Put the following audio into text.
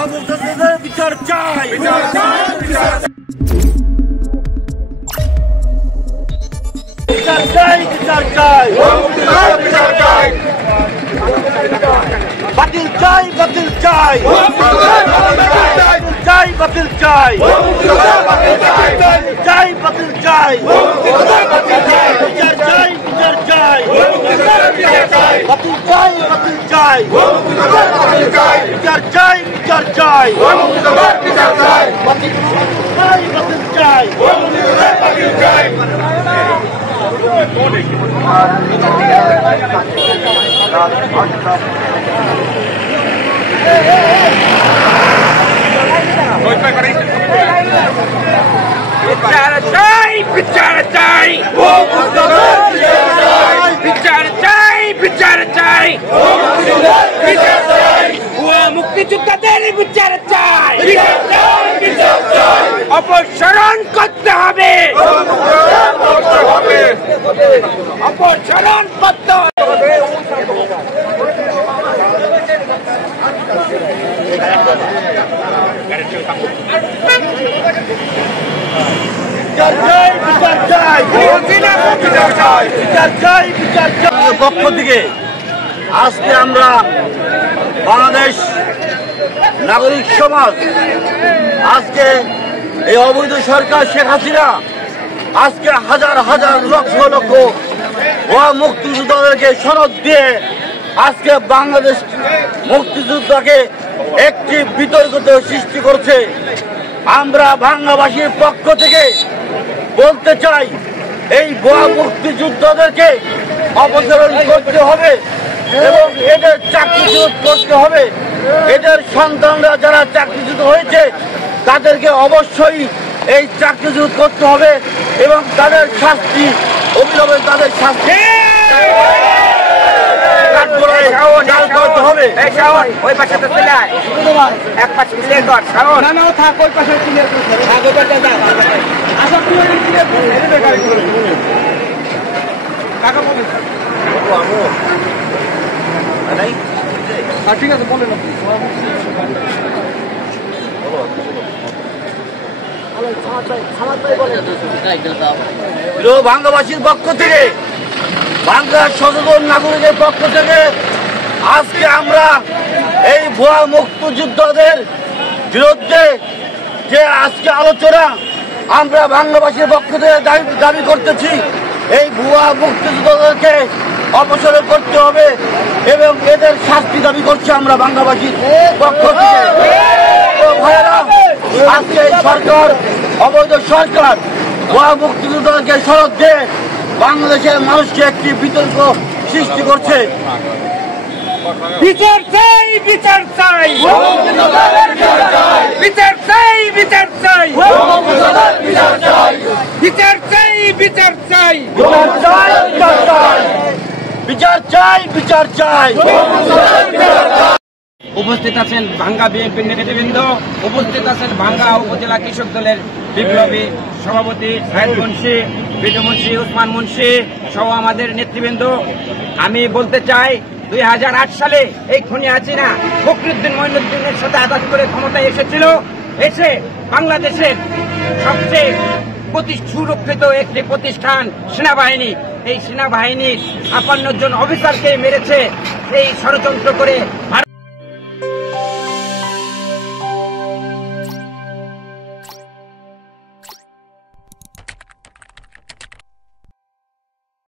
মুক্তিযোদ্ধাদের বিচার চাই। বিচার চাই, বিচার চাই, বাতিল চাই, বাতিল চাই, চাই বাতিল চাই, চাই বাতিল চাই, বিচার চাই, বিচার চাই, বাতিল চাই, বাতিল চাই, বিচার চাই, বিচার চাই, বাতিল চাই, বাতিল চাই। বিচার চাই, বিচার চাই, বিচার চাই, বিচার চাই, মুক্তিযোদ্ধাদের বিচার চাই, অপসারণ করতে হবে, অপসারণ করতে হবে। পক্ষ থেকে আজকে আমরা বাংলাদেশ নাগরিক সমাজ আজকে এই অবৈধ সরকার শেখ হাসিনা আজকে হাজার হাজার লক্ষ লক্ষ মুক্তিযোদ্ধাদেরকে সনদ দিয়ে আজকে বাংলাদেশ মুক্তিযোদ্ধাকে একটি বিতর্কিত সৃষ্টি করছে। আমরা বাংলাবাসীর পক্ষ থেকে বলতে চাই, এই ভুয়া মুক্তিযোদ্ধাদেরকে অপসারণ করতে হবে এবং এদের চাকরিচ্যুত করতে হবে। এদের সন্তানরা যারা চাকরিচ্যুত হয়েছে তাদেরকে অবশ্যই এই চাকরিচ্যুত করতে হবে এবং তাদের শাস্তি অবিলম্বে তাদের শাস্তি করতে হবে। ওই পাশে তো চলে আয়, এক পাশে ক্লিয়ার কর, না না থাক, ওই পাশে ক্লিয়ার কর, থাক ওই পাশে যা, আশা করি ক্লিয়ার কর, এই বেকার করে কাকা বলে নাই। হ্যাঁ ঠিক আছে, বলেন আপনি। বাংলাবাসীর পক্ষ থেকে, বাংলার সচেতন নাগরিকের পক্ষ থেকে আজকে আমরা এই ভুয়া মুক্তিযোদ্ধাদের বিরুদ্ধে যে আজকে আলোচনা আমরা বাংলাবাসীর পক্ষ থেকে দাবি করতেছি, এই ভুয়া মুক্তিযোদ্ধাদেরকে অপসারণ করতে হবে এবং এদের শাস্তি দাবি করছি আমরা বাংলাবাসীর পক্ষ থেকে। ভাইয়েরা, আজকে এই সরকার, অবৈধ সরকার ভুয়া মুক্তিযোদ্ধাদেরকে সনদ দিয়ে বাংলাদেশের মানুষকে একটি বিতর্ক সৃষ্টি করছে। বিচার চাই, বিচার চাই, বিচার চাই, বিচার চাই, বিচার চাই, বিচার চাই, বিচার চাই, বিচার চাই। উপস্থিত আছেন ভাঙ্গা বিএনপির নেতৃবৃন্দ, উপস্থিত আছেন ভাঙ্গা উপজেলা কৃষক দলের বিপ্লবী সভাপতি সাহেদ মুন্সি, বিজু মুন্সি, উসমান মুন্সি সহ আমাদের নেতৃবৃন্দ। আমি বলতে চাই, 2008 সালে এই খুনি হাসিনা ফখরুদ্দিন মঈনুদ্দিনের সাথে আঘাত করে ক্ষমতায় এসেছিল, এসে বাংলাদেশের সবচেয়ে সুরক্ষিত একটি প্রতিষ্ঠান সেনাবাহিনী, এই সেনাবাহিনীর ৫৬ জন অফিসারকে মেরেছে এই ষড়যন্ত্র করে।